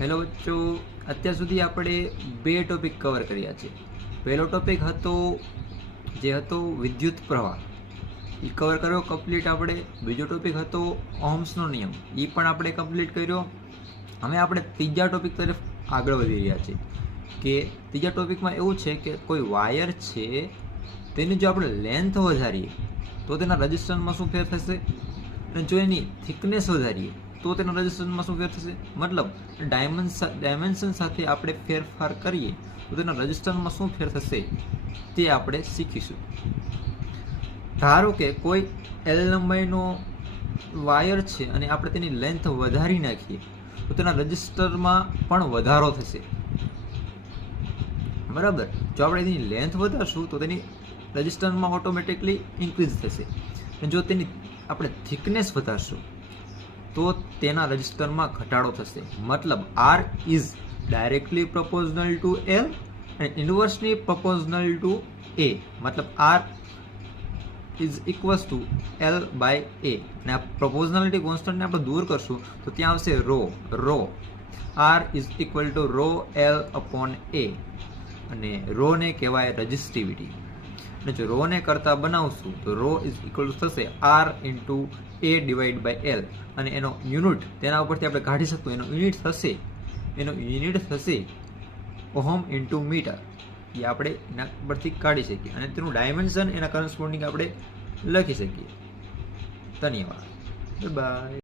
Hello બચ્ચો, અત્યાર સુધી આપણે બે ટોપિક કવર કર્યા છે. પહેલો ટોપિક હતો વિદ્યુત પ્રવાહ, એ કવર કર્યો કમ્પ્લીટ આપણે. બીજો ટોપિક હતો ઓહ્મ્સનો નિયમ, એ પણ આપણે કમ્પ્લીટ કર્યો. હવે આપણે ત્રીજા ટોપિક તરફ આગળ વધી રહ્યા છીએ કે ત્રીજા ટોપિકમાં એવું છે કે કોઈ વાયર છે તેની જો આપણે લેન્થ વધારીએ તો તેના રજિસ્ટન્સમાં શું ફેર થશે, અને જો એની થિકનેસ વધારીએ તો તેના રજિસ્ટન્સમાં શું ફેર થશે. મતલબ ડાયમેન્શન સાથે આપણે ફેરફાર કરીએ તો તેના રજિસ્ટન્સમાં શું ફેર થશે તે આપણે શીખીશું. ધારો કે કોઈ એલ લંબાઈનો વાયર છે અને આપણે તેની લેન્થ વધારી નાખીએ તો તેના રજિસ્ટરમાં પણ વધારો થશે. બરાબર, જો આપણે તેની લેન્થ વધારશું તો તેની રજિસ્ટરમાં ઓટોમેટિકલી ઇન્ક્રીઝ થશે. અને જો તેની આપણે થિકનેસ વધારશું તો તેના રજિસ્ટરમાં ઘટાડો થશે. મતલબ R is directly proportional to L અને ઇન્વર્સલી પ્રપોઝનલ ટુ એ. મતલબ R is equals to L by A. અને આ પ્રપોઝનાલિટી કોન્સ્ટન્ટને આપણે દૂર કરશું તો ત્યાં આવશે rho. R is equal to rho L upon A, અને રોને કહેવાય રજિસ્ટિવિટી. અને જો રોને કરતા બનાવશું તો રો ઇઝ ઇક્વલ થશે R into A divide by L, અને એનો યુનિટ તેના ઉપરથી આપણે કાઢી શકતું. એનો યુનિટ થશે ઓહમ ઇન્ટુ મીટર. એ આપણે એના પરથી કાઢી શકીએ અને તેનું ડાયમેન્શન એના કરસ્પોન્ડિંગ આપણે લખી શકીએ. ધન્યવાદ, બાય.